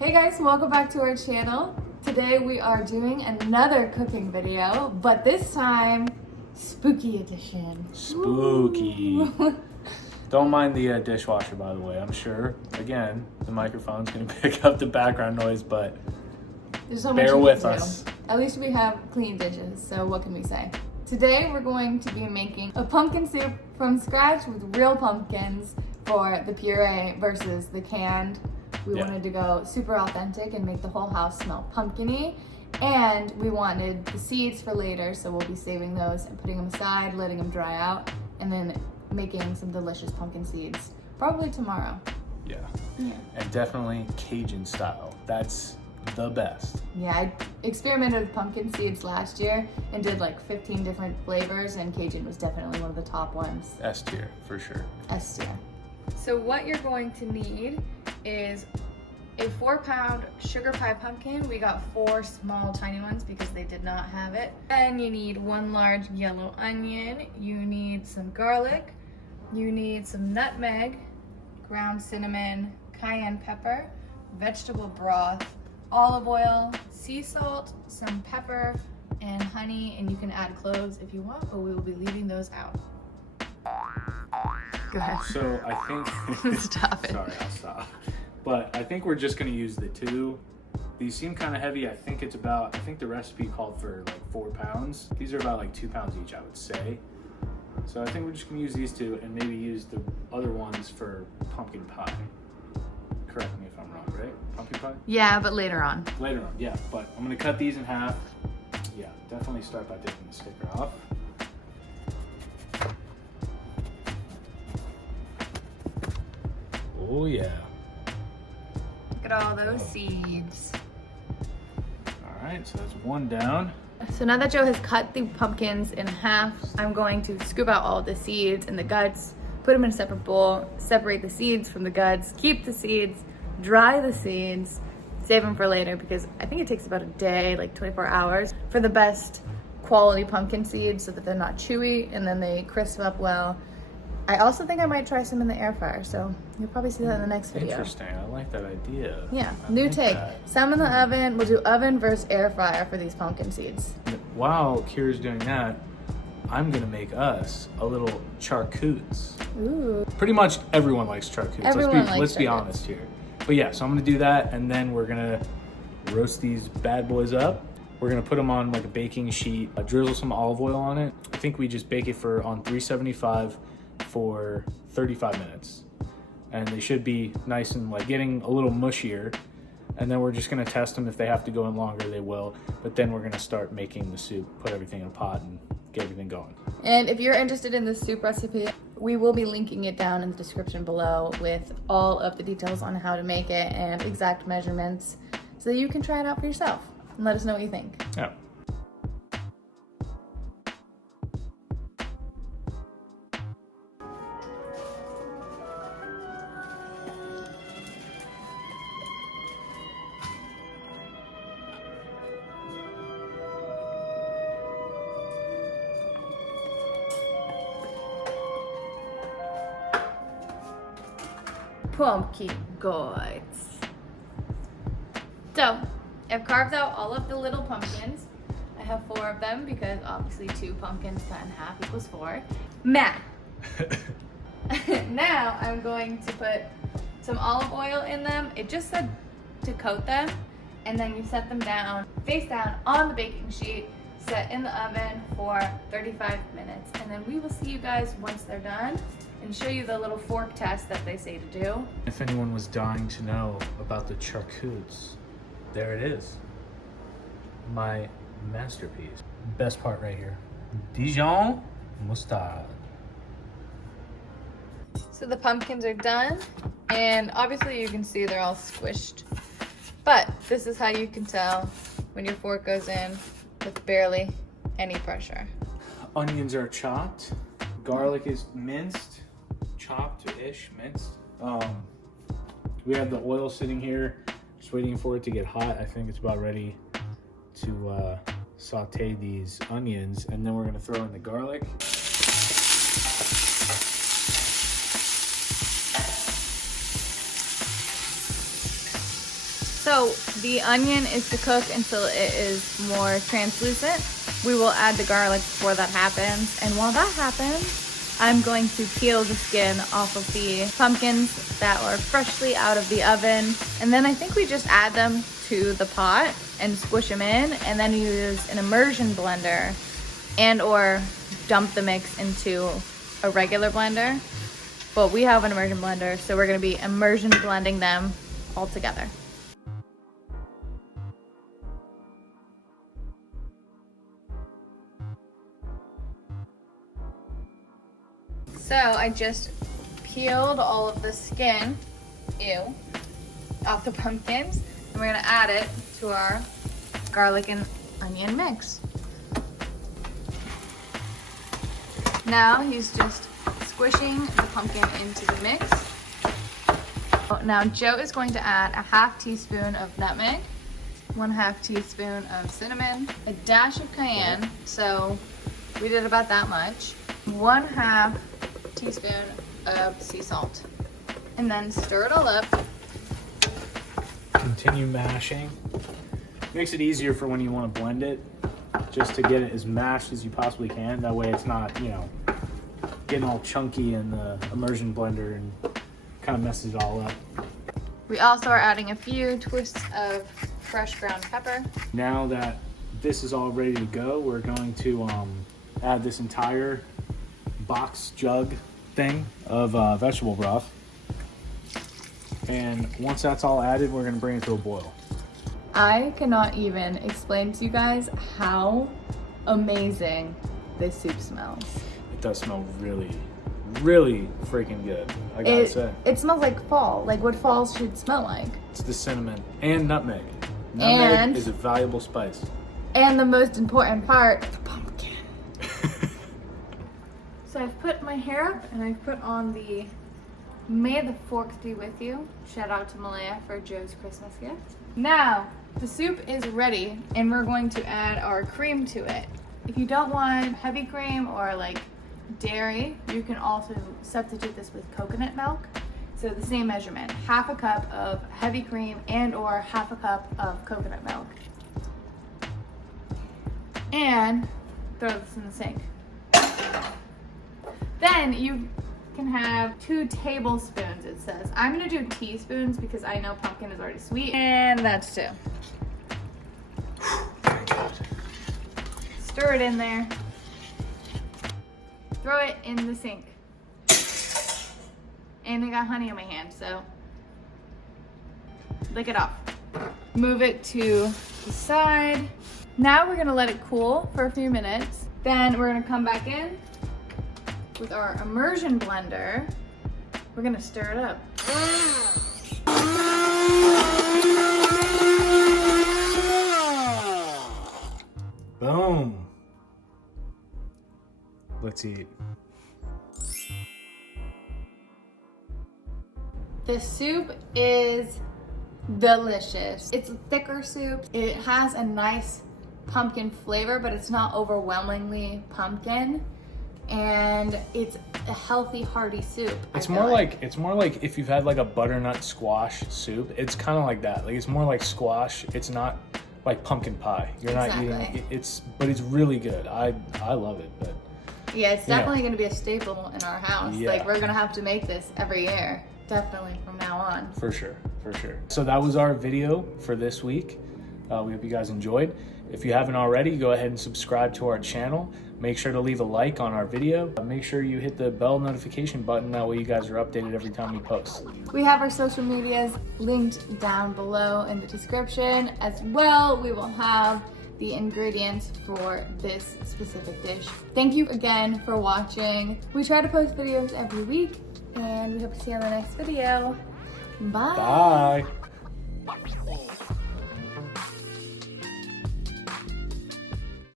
Hey guys, welcome back to our channel. Today we are doing another cooking video, but this time, spooky edition. Spooky. Don't mind the dishwasher, by the way. I'm sure, again, the microphone's gonna pick up the background noise, but There's so much bear you with can us. do. At least we have clean dishes, so what can we say? Today we're going to be making a pumpkin soup from scratch with real pumpkins for the puree versus the canned. We wanted to go super authentic and make the whole house smell pumpkin-y. And we wanted the seeds for later, so we'll be saving those and putting them aside, letting them dry out, and then making some delicious pumpkin seeds, probably tomorrow. Yeah. Yeah. And definitely Cajun style. That's the best. Yeah, I experimented with pumpkin seeds last year and did like 15 different flavors, and Cajun was definitely one of the top ones. S tier, for sure. S tier. So what you're going to need is a 4-pound sugar pie pumpkin. We got 4 small tiny ones because they did not have it. And you need 1 large yellow onion. You need some garlic. You need some nutmeg, ground cinnamon, cayenne pepper, vegetable broth, olive oil, sea salt, some pepper, and honey. And you can add cloves if you want, but we will be leaving those out. Go ahead. So I think... Stop it. Sorry, I'll stop. But I think we're just gonna use the 2. These seem kind of heavy. I think the recipe called for like 4 pounds. These are about like 2 pounds each, I would say. So I think we're just gonna use these 2 and maybe use the other ones for pumpkin pie. Correct me if I'm wrong, right? Pumpkin pie? Yeah, but later on. Later on, yeah. But I'm gonna cut these in half. Yeah, definitely start by taking the sticker off. Oh yeah. Look at all those seeds. All right, so that's 1 down. So now that Joe has cut the pumpkins in half, I'm going to scoop out all of the seeds and the guts, put them in a separate bowl, separate the seeds from the guts, keep the seeds, dry the seeds, save them for later because I think it takes about a day, like 24 hours, for the best quality pumpkin seeds so that they're not chewy and then they crisp up well. I also think I might try some in the air fryer, so you'll probably see that in the next video. Interesting, I like that idea. Yeah, I new like take. that. Some in the oven. We'll do oven versus air fryer for these pumpkin seeds. While Kirra's doing that, I'm gonna make us a little charcutes. Ooh. Pretty much everyone likes charcutes. Everyone likes Let's be charcutes. honest here. But yeah, so I'm gonna do that, and then we're gonna roast these bad boys up. We're gonna put them on like a baking sheet, drizzle some olive oil on it. I think we just bake it on 375 for 35 minutes. And they should be nice and like getting a little mushier. And then we're just gonna test them. If they have to go in longer, they will. But then we're gonna start making the soup, put everything in a pot and get everything going. And if you're interested in this soup recipe, we will be linking it down in the description below with all of the details on how to make it and exact measurements so that you can try it out for yourself and let us know what you think. Yeah. Pumpkin guts. So, I've carved out all of the little pumpkins. I have 4 of them because obviously 2 pumpkins cut in half equals 4. Math. Now I'm going to put some olive oil in them. It just said to coat them, and then you set them down, face down on the baking sheet, set in the oven for 35 minutes. And then we will see you guys once they're done and show you the little fork test that they say to do. If anyone was dying to know about the charcutes, there it is. My masterpiece. Best part right here. Dijon mustard. So the pumpkins are done, and obviously you can see they're all squished. But this is how you can tell when your fork goes in with barely any pressure. Onions are chopped. Garlic is minced. Chopped-ish, minced. We have the oil sitting here, just waiting for it to get hot. I think it's about ready to saute these onions, and then we're gonna throw in the garlic. So the onion is to cook until it is more translucent. We will add the garlic before that happens. And while that happens, I'm going to peel the skin off of the pumpkins that are freshly out of the oven. And then I think we just add them to the pot and squish them in, and then use an immersion blender and or dump the mix into a regular blender. But we have an immersion blender, so we're gonna be immersion blending them all together. So I just peeled all of the skin, off the pumpkins, and we're gonna add it to our garlic and onion mix. Now he's just squishing the pumpkin into the mix. Now Joe is going to add a half teaspoon of nutmeg, 1/2 teaspoon of cinnamon, a dash of cayenne, so we did about that much, 1/2 teaspoon of sea salt, and then stir it all up. Continue mashing. Makes it easier for when you want to blend it, just to get it as mashed as you possibly can. That way it's not, you know, getting all chunky in the immersion blender and kind of messes it all up. We also are adding a few twists of fresh ground pepper. Now that this is all ready to go, we're going to add this entire box jug thing of vegetable broth. And once that's all added, we're gonna bring it to a boil. I cannot even explain to you guys how amazing this soup smells. It does smell really, really freaking good, I gotta say. It smells like fall, like what fall should smell like. It's the cinnamon and nutmeg. Nutmeg is a valuable spice. And the most important part, the pumpkin. So I've put my hair up and I've put on the May the Forks Be With You. Shout out to Malaya for Joe's Christmas gift. Now, the soup is ready and we're going to add our cream to it. If you don't want heavy cream or like dairy, you can also substitute this with coconut milk. So the same measurement, 1/2 cup of heavy cream and or 1/2 cup of coconut milk. And throw this in the sink. Then you can have 2 tablespoons, it says. I'm gonna do teaspoons because I know pumpkin is already sweet. And that's 2. Stir it in there. Throw it in the sink. And I got honey on my hand, so lick it off. Move it to the side. Now we're gonna let it cool for a few minutes. Then we're gonna come back in with our immersion blender. We're gonna stir it up. Boom. Let's eat. The soup is delicious. It's a thicker soup. It has a nice pumpkin flavor, but it's not overwhelmingly pumpkin. And it's a healthy, hearty soup. It's more like if you've had like a butternut squash soup. It's kind of like that. Like it's more like squash. It's not like pumpkin pie. You're not eating it. But it's really good. I love it. But yeah, it's definitely going to be a staple in our house. Yeah. Like we're going to have to make this every year. Definitely from now on. For sure, for sure. So that was our video for this week. We hope you guys enjoyed. If you haven't already, go ahead and subscribe to our channel. Make sure to leave a like on our video. Make sure you hit the bell notification button. That way you guys are updated every time we post. We have our social medias linked down below in the description. As well, we will have the ingredients for this specific dish. Thank you again for watching. We try to post videos every week, and we hope to see you on the next video. Bye. Bye.